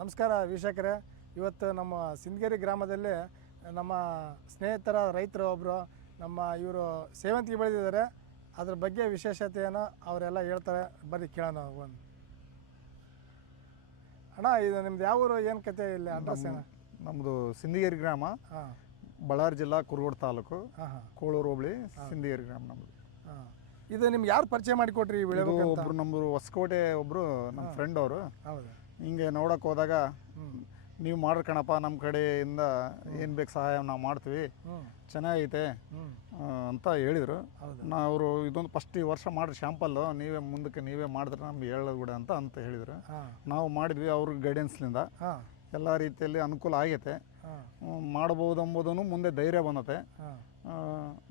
ನಮಸ್ಕಾರ ವೀಕ್ಷಕರೇ. ಇವತ್ತು ನಮ್ಮ ಸಿಂದಗೇರಿ ಗ್ರಾಮದಲ್ಲಿ ನಮ್ಮ ಸ್ನೇಹಿತರ ರೈತರು ಒಬ್ಬರು ನಮ್ಮ ಇವರು ಸೇವಂತಿಗೆ ಬೆಳೆದಿದ್ದಾರೆ. ಅದ್ರ ಬಗ್ಗೆ ವಿಶೇಷತೆಯನ್ನು ಅವರೆಲ್ಲ ಹೇಳ್ತಾರೆ, ಬನ್ನಿ ಕೇಳೋಣ. ಒಂದು ಅಣ್ಣ, ಇದು ನಿಮ್ದು ಯಾವ ಊರು, ಏನು ಕತೆ, ಇಲ್ಲಿ ಅಡ್ರೆಸ್ ಏನು? ನಮ್ಮದು ಸಿಂದಗೇರಿ ಗ್ರಾಮ, ಬಳ್ಳಾರಿ ಜಿಲ್ಲಾ ಕುರುಗೋಡು ತಾಲೂಕು, ಕೋಳೂರು ಹೋಬಳಿ, ಸಿಂದಗೇರಿ ಗ್ರಾಮ ನಮ್ಮದು. ಇದು ನಿಮ್ಗೆ ಯಾರು ಪರಿಚಯ ಮಾಡಿಕೊಟ್ರಿ ಈ ಬೆಳೆ? ಒಬ್ರು ನಮ್ಮದು ಹೊಸಕೋಟೆ ಒಬ್ಬರು ನಮ್ಮ ಫ್ರೆಂಡ್ ಅವರು. ಹೌದು. ಹಿಂಗೆ ನೋಡೋಕೆ ಹೋದಾಗ ನೀವು ಮಾಡ್ರಿ ಕಣಪ್ಪ, ನಮ್ಮ ಕಡೆಯಿಂದ ಏನು ಬೇಕು ಸಹಾಯ ನಾವು ಮಾಡ್ತೀವಿ, ಚೆನ್ನಾಗೈತೆ ಅಂತ ಹೇಳಿದರು. ಅವರು ಇದೊಂದು ಫಸ್ಟ್ ಈ ವರ್ಷ ಮಾಡಿರಿ ಶಾಂಪಲ್ಲು, ನೀವೇ ಮುಂದಕ್ಕೆ ನೀವೇ ಮಾಡಿದ್ರೆ ನಮ್ಗೆ ಹೇಳೋದು ಕೂಡ ಅಂತ ಹೇಳಿದರು. ನಾವು ಮಾಡಿದ್ವಿ ಅವ್ರ ಗೈಡೆನ್ಸ್ಲಿಂದ. ಎಲ್ಲ ರೀತಿಯಲ್ಲಿ ಅನುಕೂಲ ಆಗೈತೆ, ಮಾಡ್ಬೋದು ಎಂಬುದನ್ನು ಮುಂದೆ ಧೈರ್ಯ ಬಂದತೆ.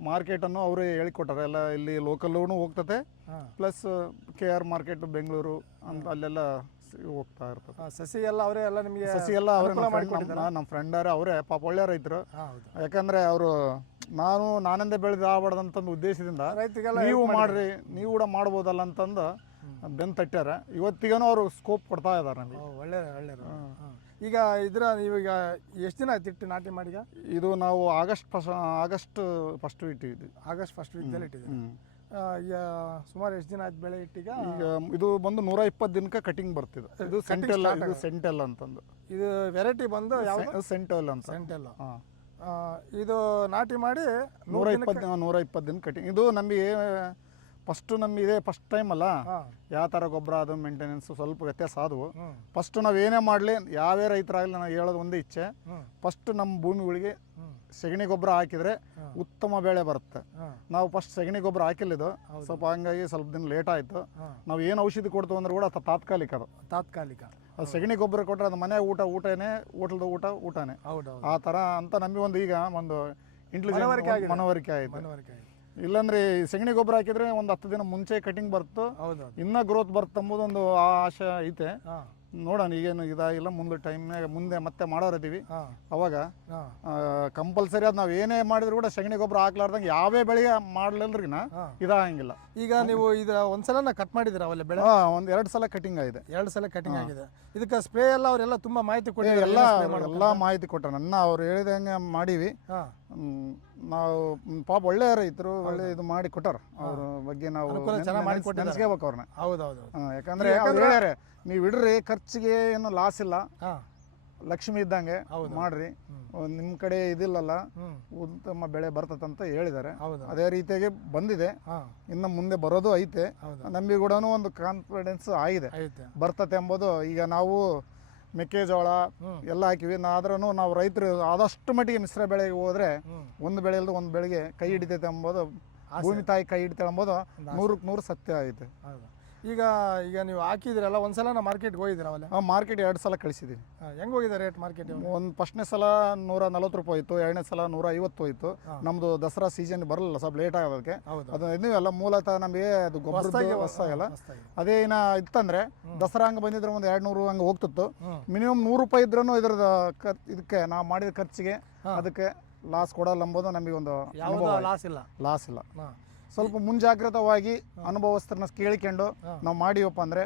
ಮಾರ್ಕೆಟನ್ನು ಅವರೇ ಹೇಳಿಕೊಟ್ಟಾರೆ. ಎಲ್ಲ ಇಲ್ಲಿ ಲೋಕಲ್ಲೂ ಹೋಗ್ತತೆ, ಪ್ಲಸ್ KR ಮಾರ್ಕೆಟ್ ಬೆಂಗಳೂರು ಅಂತ ಅಲ್ಲೆಲ್ಲ ಹೋಗ್ತಾ ಇರ್ತದೆ. ಸಸಿ ಎಲ್ಲ ಅವರೇ, ಎಲ್ಲ ನಿಮಗೆ ಸಸಿ ಎಲ್ಲ ಅವರೇ. ನಮ್ಮ ಫ್ರೆಂಡಾರೆ ಅವರೇ, ಪಾಪ ಒಳ್ಳೆ ರೈತರು. ಯಾಕಂದರೆ ಅವರು ನಾನಿಂದ ಬೆಳೆದು ಆಗ್ಬಾರ್ದಂತಂದು ಉದ್ದೇಶದಿಂದ ನೀವು ಮಾಡ್ರಿ, ನೀವು ಕೂಡ ಮಾಡ್ಬೋದಲ್ಲ ಅಂತಂದು ಬೆನ್ ತಟ್ಟಾರ. ಇವತ್ತಿಗೇನೋ ಅವರು ಸ್ಕೋಪ್ ಕೊಡ್ತಾ ಇದ್ದಾರೆ ನಮಗೆ. ಒಳ್ಳೆ. ಈಗ ನೀವೀಗ ಎಷ್ಟು ದಿನ ಆಯ್ತು ಇಟ್ಟು ನಾಟಿ ಮಾಡಿ? ಇದು ನಾವು ಆಗಸ್ಟ್ ಫಸ್ಟ್ ಇಟ್ಟಿದ್ವಿ. ಆಗಸ್ಟ್ ಫಸ್ಟ್ ವೀಕ್ದಲ್ಲಿ ಇಟ್ಟಿದ್ದೀವಿ. ಈಗ ಸುಮಾರು ಎಷ್ಟು ದಿನ ಆಯ್ತು ಬೆಳೆ ಇಟ್ಟೀಗ? ಈಗ ಇದು ಬಂದು 120 ದಿನಕ್ಕೆ ಕಟಿಂಗ್ ಬರ್ತಿದೆ. ಇದು ಸೆಂಟೆಲ್ ಅಂತಂದು. ಇದು ವೆರೈಟಿ ಬಂದು ಯಾವುದು? ಸೆಂಟೆಲ್ ಅಂತ. ಸೆಂಟೆಲ್. ಇದು ನಾಟಿ ಮಾಡಿ 120 ದಿನ ಕಟಿಂಗ್. ಇದು ನಮಗೆ ಫಸ್ಟ್ ಟೈಮ್ ಅಲ್ಲ, ಯಾವ ಥರ ಗೊಬ್ಬರ ಅದು ಮೇಂಟೆನೆನ್ಸ್ ಸ್ವಲ್ಪ ವ್ಯತ್ಯಾಸ ಆದವು. ಫಸ್ಟ್ ನಾವು ಏನೇ ಮಾಡಲಿ, ಯಾವೇ ರೈತರಾಗಲಿ, ನಾವು ಹೇಳೋದು ಒಂದೇ ಇಚ್ಛೆ, ಫಸ್ಟ್ ನಮ್ಮ ಭೂಮಿಗಳಿಗೆ ಸಗಣಿ ಗೊಬ್ಬರ ಹಾಕಿದರೆ ಉತ್ತಮ ಬೆಳೆ ಬರುತ್ತೆ. ನಾವು ಫಸ್ಟ್ ಸಗಣಿ ಗೊಬ್ಬರ ಹಾಕಿಲ್ಲಿದ್ದು ಸ್ವಲ್ಪ, ಹಂಗಾಗಿ ಸ್ವಲ್ಪ ದಿನ ಲೇಟ್ ಆಯಿತು. ನಾವು ಏನು ಔಷಧಿ ಕೊಡ್ತೀವಿ ಅಂದ್ರೆ ಕೂಡ ತಾತ್ಕಾಲಿಕ. ಅದು ಸಗಣಿ ಗೊಬ್ಬರ ಕೊಟ್ಟರೆ ಅದು ಮನೆ ಊಟನೇ, ಹೋಟೆಲ್ದ ಊಟನೇ. ಆ ಥರ ಅಂತ ನಮಗೆ ಒಂದು ಇಂಟೆಲಿಜೆಂಟ್ ಮನವರಿಕೆ ಆಯಿತು. ಇಲ್ಲಾಂದ್ರೆ ಸಗಣಿ ಗೊಬ್ಬರ ಹಾಕಿದ್ರೆ ಒಂದು 10 ದಿನ ಮುಂಚೆ ಕಟಿಂಗ್ ಬರ್ತು, ಇನ್ನೂ ಗ್ರೋತ್ ಬರುತ್ತೆ ಎಂಬುದೊಂದು ಆಶೆ ಐತೆ. ನೋಡೋಣ, ಈಗೇನು ಇದಾಗಿಲ್ಲ, ಮುಂದೆ ಮತ್ತೆ ಮಾಡೋರಿದ್ದೀವಿ. ಅವಾಗ ಕಂಪಲ್ಸರಿ ಅದು ನಾವು ಏನೇ ಮಾಡಿದ್ರು ಕೂಡ ಸಗಣಿ ಗೊಬ್ಬರ ಹಾಕ್ಲಾರ್ದಂಗೆ ಯಾವೇ ಬೆಳೆಗೆ ಮಾಡ್ಲಿಲ್ರಿಗಿನ ಇದಾಗಂಗಿಲ್ಲ. ಈಗ ನೀವು ಒಂದ್ಸಲ ಕಟ್ ಮಾಡಿದಿರ ಅವೆಲ್ಲ ಬೆಳೆ? ಒಂದು 2 ಸಲ ಕಟಿಂಗ್ ಆಗಿದೆ. 2 ಸಲ ಕಟಿಂಗ್ ಆಗಿದೆ. ಇದಕ್ಕೆ ಸ್ಪ್ರೇ ಎಲ್ಲ ಅವರೆಲ್ಲ ತುಂಬಾ ಮಾಹಿತಿ ಕೊಟ್ಟಿದ್ದಾರೆ. ಎಲ್ಲ ಮಾಹಿತಿ ಕೊಟ್ಟರು. ಅವ್ರು ಹೇಳಿದಂಗೆ ಮಾಡೀವಿ ನಾವು. ಪಾಪ ಒಳ್ಳೆ ರೈತರು, ಒಳ್ಳೆ ಇದು ಮಾಡಿ ಕೊಟ್ಟಾರ. ಅವ್ರ ಬಗ್ಗೆ ನಾವು ನೆನೆಸ್ಕೋಬೇಕು ಅವ್ರನ್ನ. ಯಾಕಂದ್ರೆ ಅವ್ರು ಹೇಳ್ಯಾರೆ, ನೀವು ಇಡ್ರಿ, ಖರ್ಚಿಗೆ ಏನು ಲಾಸ್ ಇಲ್ಲ, ಲಕ್ಷ್ಮಿ ಇದ್ದಂಗೆ ಮಾಡ್ರಿ, ನಿಮ್ಮ ಕಡೆ ಇದಿಲ್ಲಲ್ಲ, ಉತ್ತಮ ಬೆಳೆ ಬರ್ತದಂತ ಹೇಳಿದ್ದಾರೆ. ಅದೇ ರೀತಿಯಾಗಿ ಬಂದಿದೆ, ಇನ್ನು ಮುಂದೆ ಬರೋದು ಐತೆ. ನಮಗೆ ಕೂಡ ಒಂದು ಕಾನ್ಫಿಡೆನ್ಸ್ ಆಗಿದೆ ಬರ್ತತೆ ಎಂಬುದು. ಈಗ ನಾವು ಮೆಕ್ಕೆಜೋಳ ಎಲ್ಲ ಹಾಕಿವಿ, ಆದ್ರೂ ನಾವು ರೈತರು ಆದಷ್ಟು ಮಟ್ಟಿಗೆ ಮಿಶ್ರ ಬೆಳೆಗೆ ಹೋದ್ರೆ ಒಂದು ಬೆಳೆ ಇಲ್ಲದ ಒಂದು ಬೆಳೆಗೆ ಕೈ ಹಿಡಿತೈತೆ ಎಂಬುದು, ಭೂಮಿ ತಾಯಿ ಕೈ ಹಿಡಿತಾಳೆ ಎಂಬುದು 100ಕ್ಕೆ 100 ಸತ್ಯ ಐತೆ. ಈಗ ನೀವು ಹಾಕಿದಿರಲ್ಲ, ಒಂದ್ಸಲ ಮಾರ್ಕೆಟ್ಗೆ ಹೋಗಿದ್ದೀರ? ಅವಲ್ಲ ಮಾರ್ಕೆಟ್ 2 ಸಲ ಕಳಿಸಿದ್ದೀವಿ. ಹೆಂಗೆ ಹೋಗಿದೆ ರೇಟ್ ಮಾರ್ಕೆಟ್? ಫಸ್ಟ್ನೇ ಸಲ 140 ರೂಪಾಯಿ ಇತ್ತು, 2ನೇ ಸಲ 150 ಹೋಯ್ತು. ನಮ್ದು ದಸರಾ ಸೀಸನ್ ಬರಲ್ಲ, ಸ್ವಲ್ಪ ಲೇಟ್ ಆಗೋದಕ್ಕೆ. ಅದು ಇದೀವಲ್ಲ, ಮೂಲತಃ ನಮಗೆ ಅದು ಗೊಬ್ಬರ ಹೊಸಾಗಲ್ಲ. ಅದೇ ಇನ್ನ ಇತ್ತಂದ್ರೆ ದಸರಾ ಹಂಗೆ ಬಂದಿದ್ರೆ ಒಂದು 200 ಹಂಗೆ ಹೋಗ್ತಿತ್ತು. ಮಿನಿಮಮ್ 100 ರೂಪಾಯಿ ಇದ್ರೂ ಇದ್ರದ್ದು ಇದಕ್ಕೆ ನಾವು ಮಾಡಿದ ಖರ್ಚಿಗೆ ಅದಕ್ಕೆ ಲಾಸ್ ಕೊಡಲ್ಲ ಎಂಬುದು ನಮಗೆ ಒಂದು ಲಾಸ್ ಇಲ್ಲ. ಸ್ವಲ್ಪ ಮುಂಜಾಗ್ರತವಾಗಿ ಅನುಭವಸ್ಥರನ್ನ ಕೇಳಿಕೊಂಡು ನಾವು ಮಾಡಿವಪ್ಪ ಅಂದ್ರೆ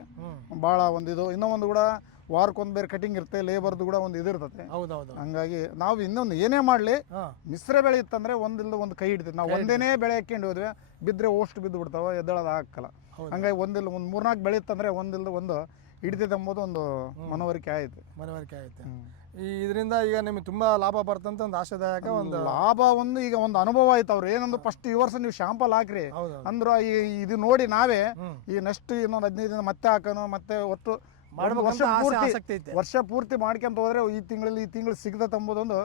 ಭಾಳ ಒಂದಿದು. ಇನ್ನೊಂದು ಕೂಡ ವಾರಕ್ಕೊಂದು ಬೇರೆ ಕಟಿಂಗ್ ಇರುತ್ತೆ, ಲೇಬರ್ದು ಕೂಡ ಒಂದು ಇದಿರ್ತದೆ. ಹಂಗಾಗಿ ನಾವು ಇನ್ನೊಂದು ಏನೇ ಮಾಡಲಿ, ಮಿಶ್ರ ಬೆಳೆ ಇತ್ತಂದ್ರೆ ಒಂದಿಲ್ದ ಒಂದು ಕೈ ಹಿಡಿತೈತೆ. ನಾವು ಒಂದೇನೇ ಬೆಳೆ ಹಾಕೊಂಡು ಹೋದ್ವಿ, ಬಿದ್ದರೆ ಓಷ್ಟು ಬಿದ್ದು ಬಿಡ್ತಾವ, ಎದ್ದೇಳೋದು ಹಾಕಲ್ಲ. ಹಂಗಾಗಿ ಒಂದು 3-4 ಬೆಳೆ ಇತ್ತಂದ್ರೆ ಒಂದಿಲ್ದ ಒಂದು ಹಿಡಿತೈತೆ ಎಂಬುದು ಒಂದು ಮನವರಿಕೆ ಆಯ್ತು. ಇದರಿಂದ ಈಗ ನಿಮಗೆ ತುಂಬಾ ಲಾಭ ಬರ್ತಂತ ಒಂದು ಆಶಾದಾಯಕ ಒಂದು ಲಾಭ. ಈಗ ಒಂದು ಅನುಭವ ಆಯ್ತು. ಅವ್ರು ಏನಂದ್ರೆ ಫಸ್ಟ್ ಈ ವರ್ಷ ನೀವು ಶಾಂಪಲ್ ಹಾಕ್ರಿ ಅಂದ್ರು, ಇದು ನೋಡಿ ನಾವೇ ಈ ನೆಕ್ಸ್ಟ್ ಇನ್ನೊಂದು 15 ದಿನ ಮತ್ತೆ ಹಾಕೋಣ, ಮತ್ತೆ ಒಟ್ಟು ವರ್ಷ ಪೂರ್ತಿ ಮಾಡ್ಕೊಂತ ಹೋದ್ರೆ ಈ ತಿಂಗಳು ಸಿಗದ ಎಂಬುದೊಂದು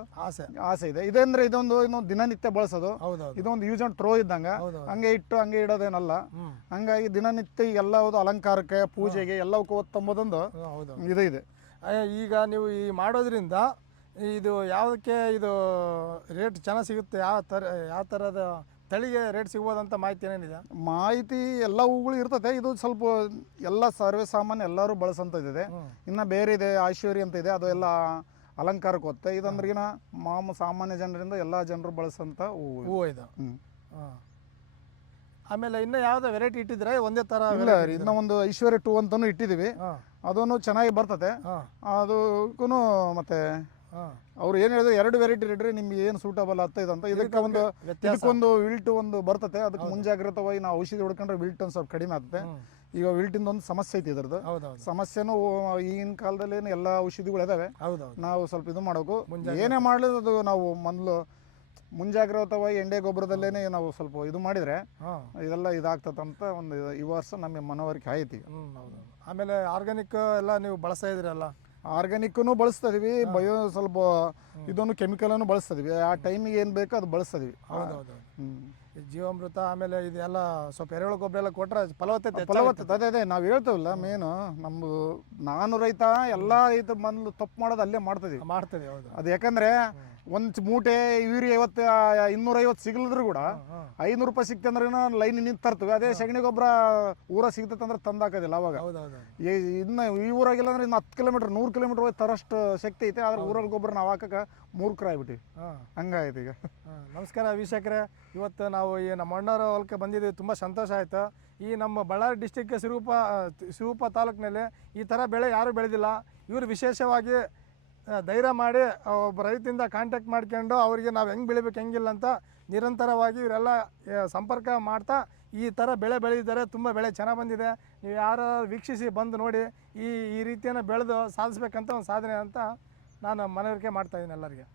ಆಸೆ ಇದೆ. ಇದಂದ್ರೆ ಇನ್ನೊಂದು ದಿನನಿತ್ಯ ಬಳಸೋದು, ಇದೊಂದು ಯೂಸ್ ಅಂಡ್ ಥ್ರೋ ಇದ್ದಂಗ, ಹಂಗೆ ಇಡೋದೇನಲ್ಲ. ಹಂಗಾಗಿ ದಿನನಿತ್ಯ ಎಲ್ಲವುದು ಅಲಂಕಾರಕ್ಕೆ, ಪೂಜೆಗೆ ಎಲ್ಲವಕ್ಕೂ ಒತ್ತಂಬುದೊಂದು ಇದು ಇದೆ. ಈಗ ನೀವು ಈ ಮಾಡೋದ್ರಿಂದ ಇದು ಯಾವುದಕ್ಕೆ ಇದು ರೇಟ್ ಚೆನ್ನಾಗಿ ಸಿಗುತ್ತೆ? ಯಾವ ಥರದ ತಳಿಗೆ ರೇಟ್ ಸಿಗ್ಬೋದಂತ ಮಾಹಿತಿ ಏನೇನಿದೆ? ಮಾಹಿತಿ ಎಲ್ಲ ಹೂಗಳು ಇರ್ತದೆ. ಇದು ಸ್ವಲ್ಪ ಎಲ್ಲ ಸರ್ವೇ ಸಾಮಾನ್ಯ ಎಲ್ಲರೂ ಬಳಸಂತದಿದೆ. ಇನ್ನು ಬೇರೆ ಇದೆ, ಐಶ್ವರ್ಯ ಅಂತ ಇದೆ, ಅದು ಎಲ್ಲ ಅಲಂಕಾರಕ್ಕೆ ಹೋಗುತ್ತೆ. ಇದಂದ್ರಿಗಿನ ಸಾಮಾನ್ಯ ಜನರಿಂದ ಎಲ್ಲ ಜನರು ಬಳಸಂತ ಹೂವು ಇದು. ಆಮೇಲೆ ಇನ್ನೂ ಯಾವ್ದು ವೆರೈಟಿ ಇಟ್ಟಿದ್ರೆ ಒಂದೇ ಥರ ಇಲ್ಲ ರೀ, ಇನ್ನೂ ಒಂದು ಐಶ್ವರ್ಯ 2 ಅಂತಾನು ಇಟ್ಟಿದ್ದೀವಿ. ಹಾಂ ಅದನ್ನು ಚೆನ್ನಾಗಿ ಬರ್ತದೆ. ಹಾಂ ಅದಕ್ಕೂ ಮತ್ತೆ ಹಾಂ ಅವ್ರು ಏನು ಹೇಳಿದ್ರೆ 2 ವೆರೈಟಿ ಇಡ್ರಿ, ನಿಮ್ಗೆ ಏನು ಸೂಟಬಲ್ ಆಗ್ತದೆ ಅಂತ. ಇದಕ್ಕೊಂದು ವಿಲ್ಟ್ ಒಂದು ಬರ್ತದೆ. ಅದಕ್ಕೆ ಮುಂಜಾಗ್ರತವಾಗಿ ನಾವು ಔಷಧಿ ಹೊಡ್ಕೊಂಡ್ರೆ ವಿಲ್ಟ್ ಒಂದು ಸ್ವಲ್ಪ ಕಡಿಮೆ ಆಗ್ತದೆ. ಈಗ ವಿಲ್ಟಿಂದ ಒಂದು ಸಮಸ್ಯೆ ಐತಿ ಇದ್ರದ್ದು. ಹೌದೌದು ಸಮಸ್ಯೆನೂ ಈಗಿನ ಕಾಲದಲ್ಲಿ ಎಲ್ಲ ಔಷಧಿಗಳು ಇದಾವೆ. ಹೌದೌದು ನಾವು ಸ್ವಲ್ಪ ಇದು ಮಾಡಬೇಕು. ಏನೇ ಮಾಡಲಿ ಅದು ನಾವು ಮೊದಲು ಮುಂಜಾಗ್ರತವಾಗಿ ಎಂಡೆ ಗೊಬ್ಬರದಲ್ಲೇನೆ ನಾವು ಸ್ವಲ್ಪ ಇದು ಮಾಡಿದರೆ ಹಾಂ ಇದೆಲ್ಲ ಇದಾಗ್ತದಂತ ಒಂದು ಈ ವರ್ಷ ನಮಗೆ ಮನವರಿಕೆ ಆಯ್ತು ಈಗ. ಹೌದು. ಆಮೇಲೆ ಆರ್ಗ್ಯಾನಿಕ್ ಎಲ್ಲ ನೀವು ಬಳಸ್ತಾ ಇದ್ರಲ್ಲ? ಆರ್ಗ್ಯಾನಿಕ್ಕೂ ಬಳಸ್ತಾ ಇದೀವಿ, ಬಯೋ ಸ್ವಲ್ಪ ಇದನ್ನು ಕೆಮಿಕಲನ್ನು ಬಳಸ್ತಾ ಇದೀವಿ. ಆ ಟೈಮಿಗೆ ಏನು ಬೇಕೋ ಅದು ಬಳಸ್ತಾ ಇದೀವಿ. ಹೌದೌದು. ಈ ಜೀವಾಮೃತ ಆಮೇಲೆ ಇದೆಲ್ಲ ಸ್ವಲ್ಪ ಎರೆಹುಳು ಗೊಬ್ಬರ ಎಲ್ಲ ಕೊಟ್ಟರೆ ಫಲವತ್ತತೆ ಫಲವತ್ತತೆ ಅದೇ ನಾವು ಹೇಳ್ತೇವಲ್ಲ, ಮೇನು ನಮ್ಮದು ನಾನು ರೈತ ಎಲ್ಲ ರೈತ ಮೊದಲು ತಪ್ಪು ಮಾಡೋದು ಅಲ್ಲೇ ಮಾಡ್ತಿದ್ವಿ. ಮಾಡ್ತದೆ. ಹೌದು. ಅದು ಯಾಕಂದ್ರೆ ಒಂದು ಮೂಟೆ ಯೂರಿಯಾ 250 ಸಿಗಲಿದ್ರು ಕೂಡ 500 ರೂಪಾಯಿ ಸಿಕ್ತೆ ಅಂದ್ರೆ ಲೈನ್ ನಿಂತು ತರ್ತೀವಿ. ಅದೇ ಸಗಣಿ ಗೊಬ್ಬರ ಊರ ಸಿಗ್ತೈತೆ ಅಂದ್ರೆ ತಂದಾಕೋದಿಲ್ಲ ಅವಾಗ. ಹೌದೌದು. ಇನ್ನು ಈ ಊರಾಗಿಲ್ಲ ಅಂದ್ರೆ ಇನ್ನು 10 ಕಿಲೋಮೀಟರ್ 100 ಕಿಲೋಮೀಟರ್ ಹೋಗಿ ತರಷ್ಟು ಶಕ್ತಿ ಐತೆ. ಆದ್ರೆ ಊರಲ್ಲಿ ಗೊಬ್ಬರ ನಾವು ಹಾಕಕ್ಕೆ ಮೂರ್ಖರಾಗ್ಬಿಟ್ಟಿವಿ. ಹಂಗಾಯ್ತು ಈಗ. ನಮಸ್ಕಾರ ವೀಕ್ಷಕರೇ, ಇವತ್ತು ನಾವು ಈ ನಮ್ಮ ಅಣ್ಣವರ ಹೊಲಕ್ಕೆ ಬಂದಿದ್ದೀವಿ. ತುಂಬ ಸಂತೋಷ ಆಯಿತು. ಈ ನಮ್ಮ ಬಳ್ಳಾರಿ ಡಿಸ್ಟಿಕ್ ಸಿರೂಪ ತಾಲೂಕಿನಲ್ಲಿ ಈ ಥರ ಬೆಳೆ ಯಾರೂ ಬೆಳೆದಿಲ್ಲ. ಇವರು ವಿಶೇಷವಾಗಿ ಧೈರ್ಯ ಮಾಡಿ ಒಬ್ಬ ರೈತರಿಂದ ಕಾಂಟ್ಯಾಕ್ಟ್ ಮಾಡ್ಕೊಂಡು ಅವರಿಗೆ ನಾವು ಹೆಂಗೆ ಬೆಳಿಬೇಕು ಹೆಂಗಿಲ್ಲ ಅಂತ ನಿರಂತರವಾಗಿ ಇವರೆಲ್ಲ ಸಂಪರ್ಕ ಮಾಡ್ತಾ ಈ ಥರ ಬೆಳೆ ಬೆಳೆದಿದ್ದಾರೆ. ತುಂಬ ಬೆಳೆ ಚೆನ್ನಾಗಿ ಬಂದಿದೆ. ನೀವು ಯಾರು ವೀಕ್ಷಿಸಿ ಬಂದು ನೋಡಿ ಈ ರೀತಿಯನ್ನು ಬೆಳೆದು ಸಾಧಿಸ್ಬೇಕಂತ ಒಂದು ಸಾಧನೆ ಅಂತ ನಾನು ಮನವರಿಕೆ ಮಾಡ್ತಾಯಿದ್ದೀನಿ ಎಲ್ಲರಿಗೆ.